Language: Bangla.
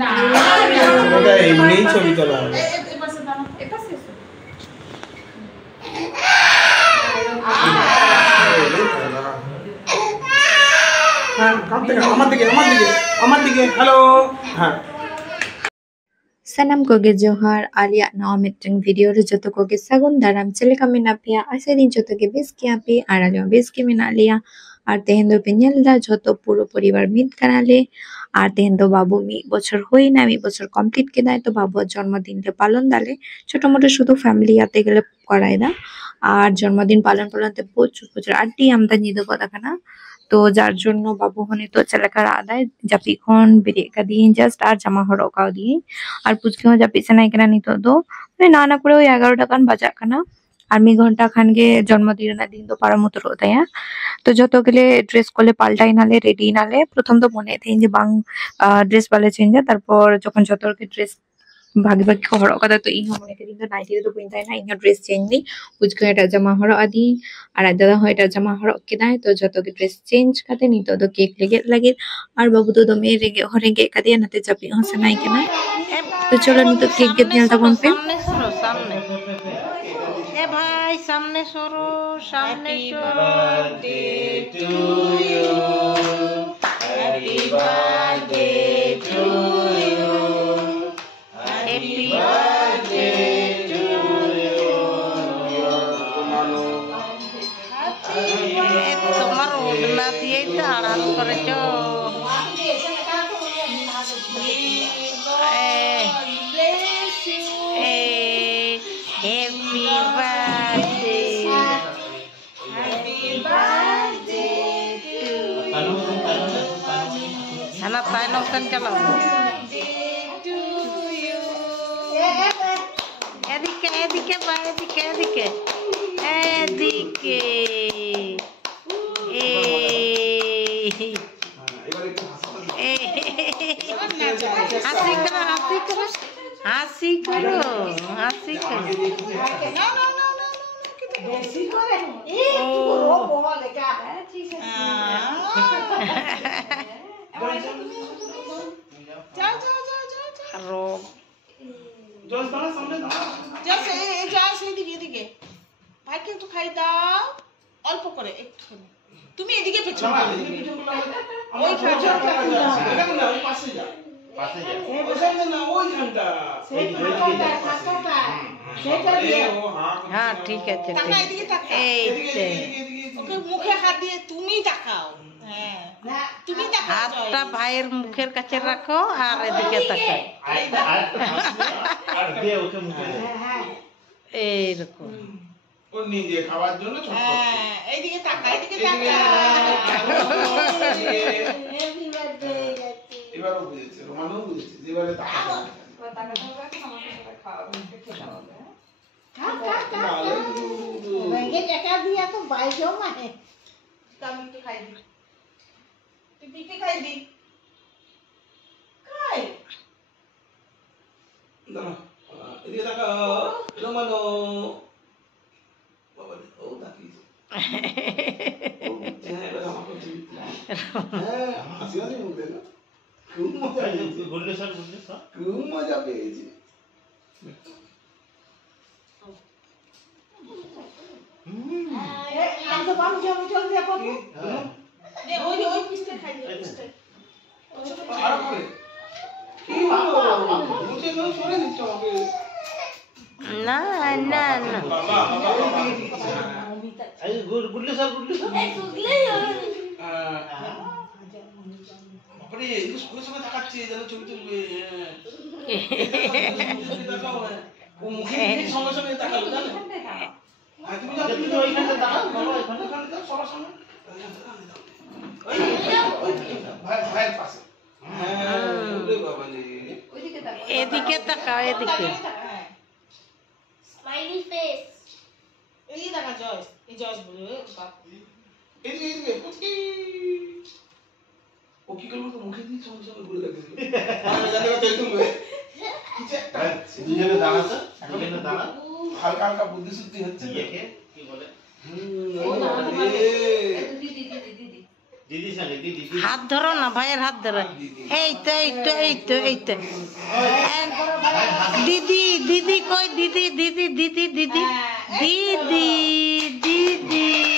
না ওটা এমনি ছবি তোলা হবে। হ্যাঁ আমার দিকে হ্যালো। হ্যাঁ Sanam koge johar alia na omitring video re joto koge sagun daram chele kami na pia ase din joto ke bes kia pe aralio bes ke mina lia আর তেহেন দো পেঞ্জাল দা যত পুরো পরিবার মিট কানালে আর তেহেন দো বাবু মি বছর হই না মি বছর কমপ্লিট কে দায় তো বাবুর জন্মদিন লে পালন দালে ছোট মোটো শুধু ফ্যামিলি আতে গেলে করাই না আর জন্মদিন পালন পালনতে প্রচুর প্রচুর আড্ডি আমদা নিদো কথা কানা তো যার জন্য বাবু হনে তো চালাকার আদায় জাপিখন বেরিয়ে কা দিন জাস্ট আর জামা হরো কাও দিন আর পুচকে হো জাপি সেনাই কেনা নিতো দো মানে না না করে ওই 11টা কান বাজা কানা আর মি ঘন্টা খান গে জন্মদিন না দিন তো পারা মতো রোতা হ্যাঁ তো যত গেলে ড্রেস কোলে পাল্টাই নালে রেডি নালে প্রথম তো মনে থেন যে বাং ড্রেস পালে চেঞ্জ তারপর যখন যতকে ড্রেস ভাগে ভাগে হরো কথা তো ইহ মনে থেকে কিন্তু নাইটি তো পিনতাই না ইহ ড্রেস চেঞ্জ নি পুচকে এটা জামা হরো আদি আর দাদা হয় এটা জামা হরো কেদায় তো যতকে ড্রেস চেঞ্জ কাতে নি তো কেক লেগে লাগে আর বাবু তো দমে রেগে হরে গে কাদিয়া নাতে চাপি হসে নাই কেনা তো চলো নি তো কেক গে দিয়াল তখন পে সামনে এ ভাই সামনে সরো সামনে সরো birthday to you happy birthday to you happy birthday to you তোমার ওড়না দিয়ে তো আরাম করেছো Happy birthday, happy birthday to you. Anak tayo kan kalau. Edike, edike, ba, edike, edike, edike. Asik karo, asik karo. Asik karo, asik karo. No. বেশি করে একটু রোবো লেখা ঠিক আছে যাও রোব জল দাও সামনে দাও জল এই যাও এদিকে ভাইকে একটু খাই দাও অল্প করে একটু তুমি এদিকে পেছন ওই খাজা ওই পাশে যাও हाँ ठीक है मुखे हाथ दिए তুমি তাকাও হ্যাঁ তুমি তাকাও হাতটা ভাইয়ের মুখের কাছে রাখো আর এদিকে তাকাও আর দিয়ে ওকে মুখে হ্যাঁ এইরকম ও নিজে খাওয়ার জন্য ছোট হ্যাঁ এইদিকে তাকা এদিকে তাকা হ্যাপি বার্থডে এবারও বুঝেছে রোমানও বুঝেছে যেবারে তাকা তাকা সমস্যা খাওয়াবে খেতে হবে महंगे टका दिया तो बाइजो माने कम तो खाई दी पीके खाई दी खाई ना ये तका लो मानो बाबा ओ ताकी है बड़ा हमको जीत है हंसिया नहीं होते ना खूब मजा गुल्ले सर खूब मजा पेजी तो कम चल दिया पापू ने ओई पिस्ते खाई दे पिस्ते আর করে কি হলো মুখে না সরে দিচ্ছ আমাকে না বাবা এই গুল্লে স্যার এই গুল্লে বাপরে এই সঙ্গে তাকাচ্ছে যেন ছবি তুলবে ও মুখে সঙ্গে তাকালো জানো তুমি তো ওইখানে দাঁড়াও বাবা ওইখানে দাঁড়াও সবার সামনে ভাইয়ের পাশে হ্যাঁ ওরে বাবা রে এদিকে তাকাও এদিকে স্মাইলি ফেস এই দেখা জয়স এই জয়স বলে বাপ এদিকে পুচকি ও কি করব তো মুখে দিয়ে সঙ্গে ঘুরে লাগছে আমি জানি না তুই তুমি কিছু একটা দুজনে দাঁড়াতো দুজনে দাঁড়া হালকা হালকা বুদ্ধি শুদ্ধি হচ্ছে দেখে কি বলে দিদি হাত ধরো না, ভাইয়ের হাত ধরো। এই তো এই তো এই তো এই তো। দিদি দিদি কই? দিদি দিদি দিদি দিদি দিদি দিদি